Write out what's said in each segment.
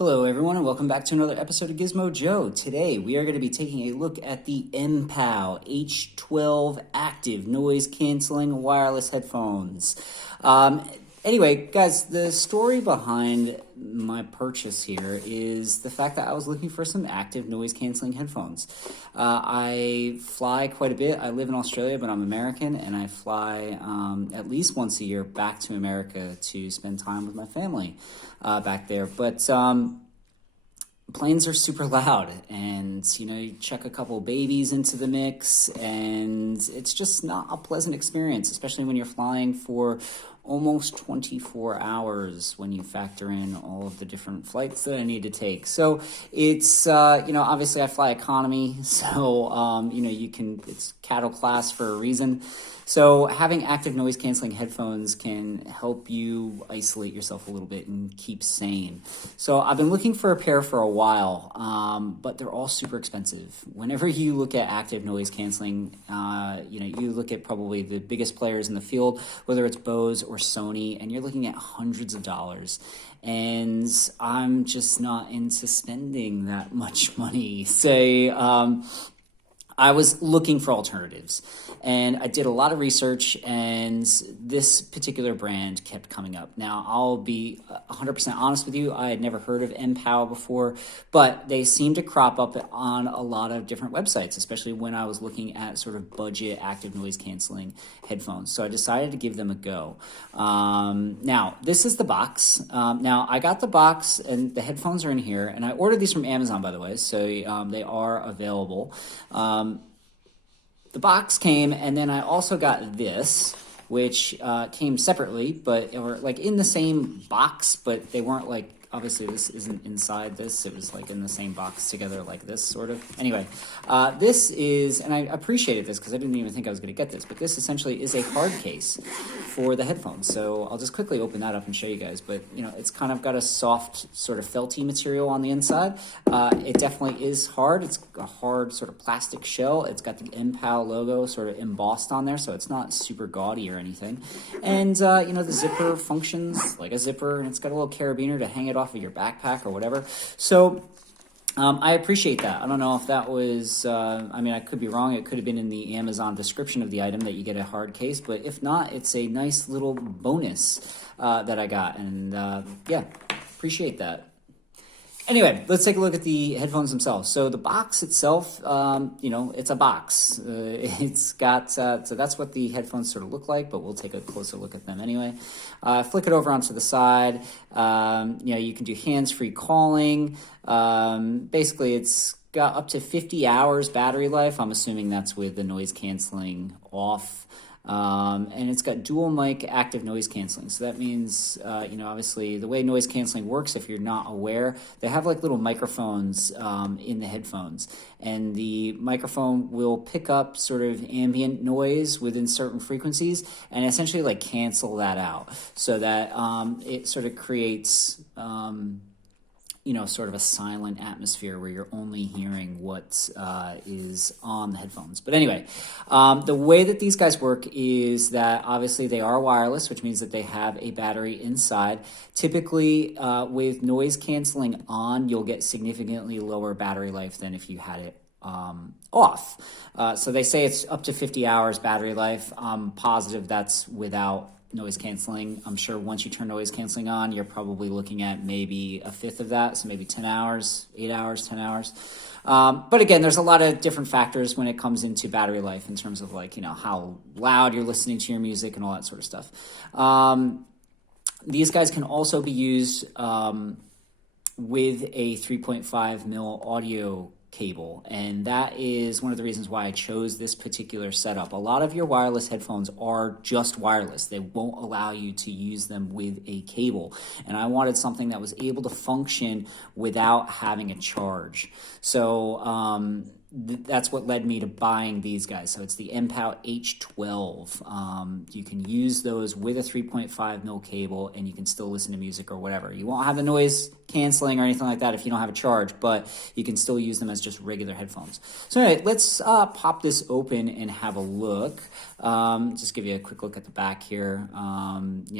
Hello everyone and welcome back to another episode of Gizmo Joe. Today we are going to be taking a look at the MPow H12 active noise cancelling wireless headphones. Anyway, guys, the story behind my purchase here is the fact that I was looking for some active noise cancelling headphones. I fly quite a bit. I live in Australia, but I'm American, and I fly at least once a year back to America to spend time with my family back there. But planes are super loud, and you chuck a couple babies into the mix, and it's just not a pleasant experience, especially when you're flying for almost 24 hours when you factor in all of the different flights that I need to take. So it's obviously I fly economy, so it's cattle class for a reason. So having active noise canceling headphones can help you isolate yourself a little bit and keep sane. So I've been looking for a pair for a while, but they're all super expensive. Whenever you look at active noise canceling, you look at probably the biggest players in the field, whether it's Bose or Sony, and you're looking at hundreds of dollars. And I'm just not into spending that much money. I was looking for alternatives, and I did a lot of research, and this particular brand kept coming up. Now, I'll be 100% honest with you. I had never heard of MPow before, but they seem to crop up on a lot of different websites, especially when I was looking at sort of budget active noise canceling headphones. So I decided to give them a go. Now, this is the box. Now, I got the box, and the headphones are in here, and I ordered these from Amazon, by the way, so they are available. The box came, and then I also got this, which came separately, but were like in the same box, but they weren't like, obviously this isn't inside this, it was like in the same box together like this, sort of. Anyway, this is, and I appreciated this because I didn't even think I was going to get this, but this essentially is a hard case for the headphones. So I'll just quickly open that up and show you guys, but it's kind of got a soft sort of felty material on the inside. It definitely is hard. It's a hard sort of plastic shell. It's got the MPow logo sort of embossed on there, so it's not super gaudy or anything. And the zipper functions like a zipper, and it's got a little carabiner to hang it off of your backpack or whatever. So I appreciate that. I don't know if that was, I could be wrong. It could have been in the Amazon description of the item that you get a hard case, but if not, it's a nice little bonus that I got, and appreciate that. Anyway, let's take a look at the headphones themselves. So the box itself, it's a box. It's got, so that's what the headphones sort of look like, but we'll take a closer look at them anyway. Flick it over onto the side. You can do hands-free calling. Basically, it's got up to 50 hours battery life. I'm assuming that's with the noise canceling off. And it's got dual mic active noise canceling. So that means, obviously the way noise canceling works, if you're not aware, they have like little microphones in the headphones. And the microphone will pick up sort of ambient noise within certain frequencies and essentially like cancel that out so that it sort of creates sort of a silent atmosphere where you're only hearing what is on the headphones. But anyway, the way that these guys work is that obviously they are wireless, which means that they have a battery inside. Typically, with noise canceling on, you'll get significantly lower battery life than if you had it off. So they say it's up to 50 hours battery life. I'm positive that's without noise canceling. I'm sure once you turn noise canceling on, you're probably looking at maybe a fifth of that, so maybe 10 hours, 8 hours, 10 hours. But again, there's a lot of different factors when it comes into battery life in terms of like, how loud you're listening to your music and all that sort of stuff. These guys can also be used with a 3.5 mil audio cable, and that is one of the reasons why I chose this particular setup. A lot of your wireless headphones are just wireless. They won't allow you to use them with a cable, and I wanted something that was able to function without having a charge. So that's what led me to buying these guys. So it's the MPow H12. You can use those with a 3.5 mil cable, and you can still listen to music or whatever. You won't have the noise canceling or anything like that if you don't have a charge, but you can still use them as just regular headphones. So anyway, let's pop this open and have a look. Just give you a quick look at the back here.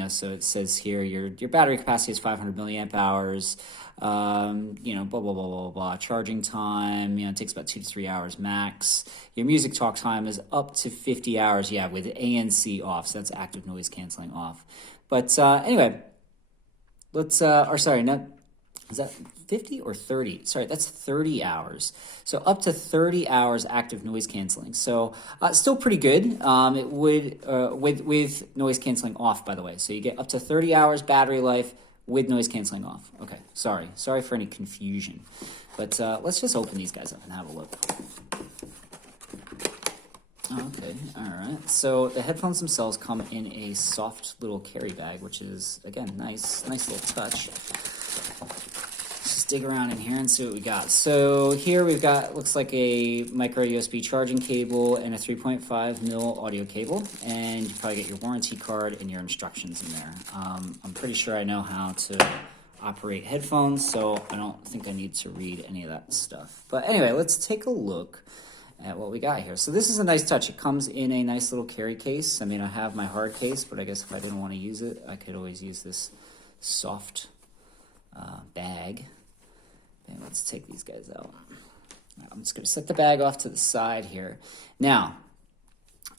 So it says here your battery capacity is 500 milliamp hours. Blah, blah, blah, blah, blah. Charging time, it takes about 2 to 3 hours max. Your music talk time is up to 50 hours, with ANC off, so that's active noise canceling off. But anyway, let's, is that 50 or 30? Sorry, that's 30 hours. So up to 30 hours active noise canceling. So still pretty good. It would, with noise canceling off, by the way. So you get up to 30 hours battery life with noise canceling off. Okay, sorry for any confusion. But let's just open these guys up and have a look. Okay, all right. So the headphones themselves come in a soft little carry bag, which is, again, nice little touch. Let's just dig around in here and see what we got. So here we've got, looks like a micro USB charging cable and a 3.5 mil audio cable, and you probably get your warranty card and your instructions in there. I'm pretty sure I know how to operate headphones, so I don't think I need to read any of that stuff. But anyway, let's take a look at what we got here. So this is a nice touch. It comes in a nice little carry case. I mean, I have my hard case, but I guess if I didn't want to use it, I could always use this soft bag. And let's take these guys out. I'm just going to set the bag off to the side here. Now,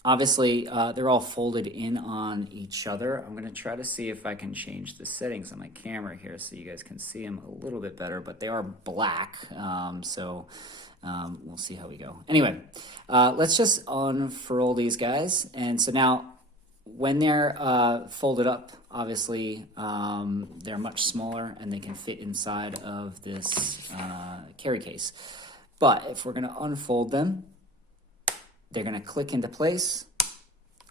obviously, they're all folded in on each other. I'm going to try to see if I can change the settings on my camera here so you guys can see them a little bit better, but they are black, so we'll see how we go. Anyway, let's just unfurl these guys. And so now, when they're folded up, obviously, they're much smaller and they can fit inside of this carry case. But if we're going to unfold them, they're going to click into place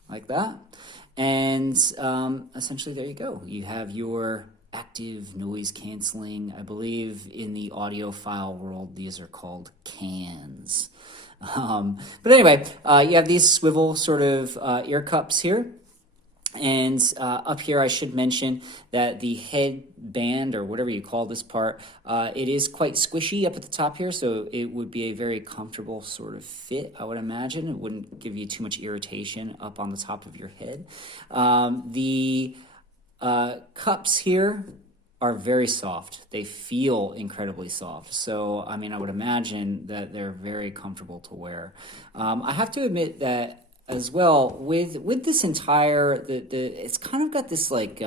like that. And essentially, there you go. You have your active noise canceling. I believe in the audiophile world, these are called cans. But anyway, you have these swivel sort of ear cups here. And up here, I should mention that the headband, or whatever you call this part, it is quite squishy up at the top here, so it would be a very comfortable sort of fit, I would imagine. It wouldn't give you too much irritation up on the top of your head. The cups here are very soft. They feel incredibly soft. So, I mean, I would imagine that they're very comfortable to wear. I have to admit that as well, with this entire, it's kind of got this like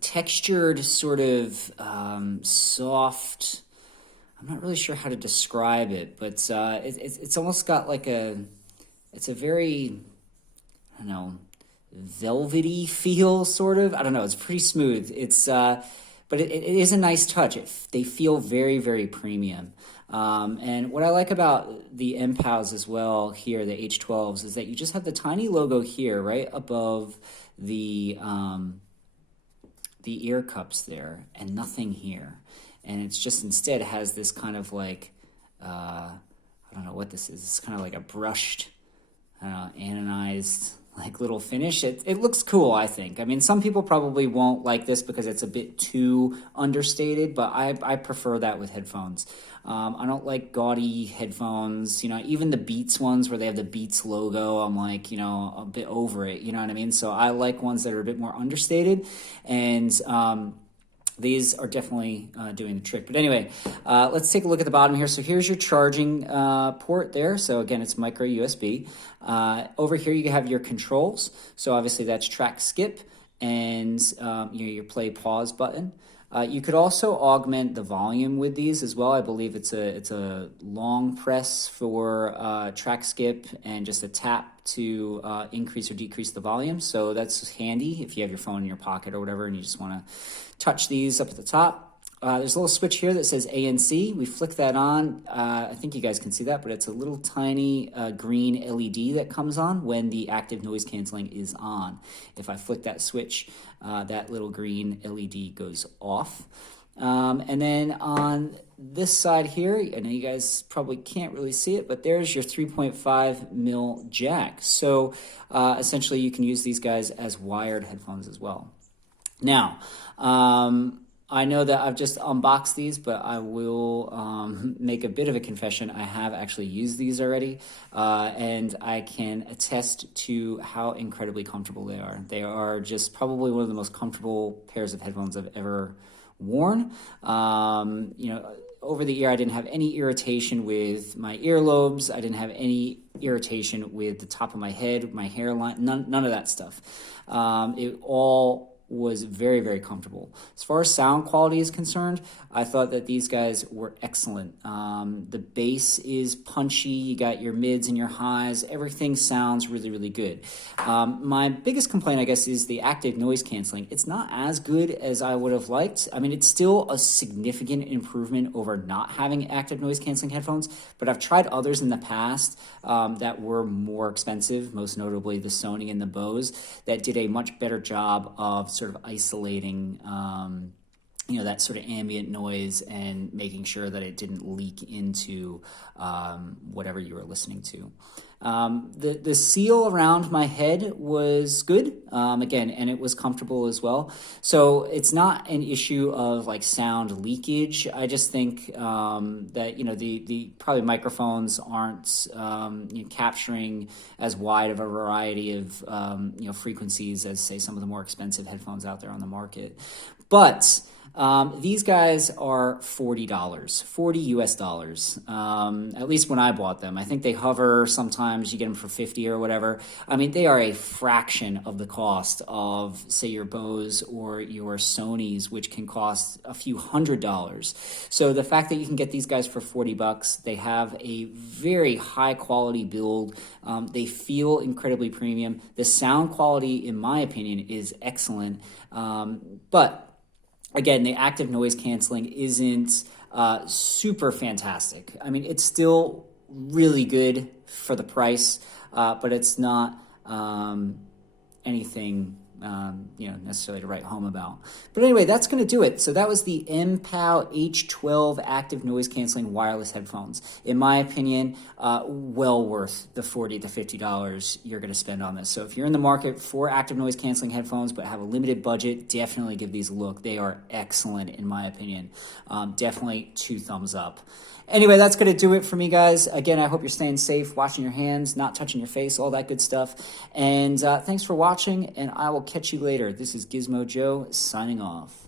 textured sort of soft. I'm not really sure how to describe it, but it's almost got like it's a very, I don't know, velvety feel sort of. I don't know. It's pretty smooth. But it is a nice touch. They feel very, very premium. And what I like about the MPows as well here, the H12s, is that you just have the tiny logo here right above the ear cups there and nothing here. And it's just instead has this kind of like, I don't know what this is. It's kind of like a brushed, anodized like little finish. It looks cool, I think. I mean, some people probably won't like this because it's a bit too understated, but I prefer that with headphones. I don't like gaudy headphones, even the Beats ones where they have the Beats logo, I'm like, a bit over it, you know what I mean? So I like ones that are a bit more understated, and these are definitely doing the trick. But anyway, let's take a look at the bottom here. So here's your charging port there. So again, it's micro USB. Over here, you have your controls. So obviously that's track skip and your play pause button. You could also augment the volume with these as well. I believe it's a long press for track skip and just a tap to increase or decrease the volume. So that's handy if you have your phone in your pocket or whatever and you just want to touch these up at the top. There's a little switch here that says ANC. We flick that on. I think you guys can see that, but it's a little tiny green LED that comes on when the active noise canceling is on. If I flick that switch, that little green LED goes off. And then on this side here, I know you guys probably can't really see it, but there's your 3.5 mil jack. So essentially you can use these guys as wired headphones as well. Now, I know that I've just unboxed these, but I will make a bit of a confession. I have actually used these already, and I can attest to how incredibly comfortable they are. They are just probably one of the most comfortable pairs of headphones I've ever worn. Over the ear, I didn't have any irritation with my earlobes. I didn't have any irritation with the top of my head, my hairline, none of that stuff. It all was very, very comfortable. As far as sound quality is concerned, I thought that these guys were excellent. The bass is punchy, you got your mids and your highs, everything sounds really, really good. My biggest complaint, I guess, is the active noise canceling. It's not as good as I would have liked. I mean, it's still a significant improvement over not having active noise canceling headphones, but I've tried others in the past that were more expensive, most notably the Sony and the Bose, that did a much better job of sort of isolating that sort of ambient noise and making sure that it didn't leak into whatever you were listening to. The seal around my head was good, again, and it was comfortable as well. So it's not an issue of like sound leakage. I just think that the probably microphones aren't capturing as wide of a variety of frequencies as say some of the more expensive headphones out there on the market, but. These guys are $40, $40 US, at least when I bought them. I think they hover sometimes, you get them for 50 or whatever. I mean, they are a fraction of the cost of, say, your Bose or your Sonys, which can cost a few $100s. So the fact that you can get these guys for $40, they have a very high quality build. They feel incredibly premium. The sound quality, in my opinion, is excellent. But again, the active noise canceling isn't super fantastic. I mean, it's still really good for the price, but it's not anything necessarily to write home about. But anyway, that's going to do it. So that was the MPow H12 active noise canceling wireless headphones. In my opinion, well worth the $40 to $50 you're going to spend on this. So if you're in the market for active noise canceling headphones but have a limited budget, definitely give these a look. They are excellent in my opinion. Definitely 2 thumbs up. Anyway, that's going to do it for me, guys. Again, I hope you're staying safe, washing your hands, not touching your face, all that good stuff. And thanks for watching, and I will catch you later. This is Gizmo Joe signing off.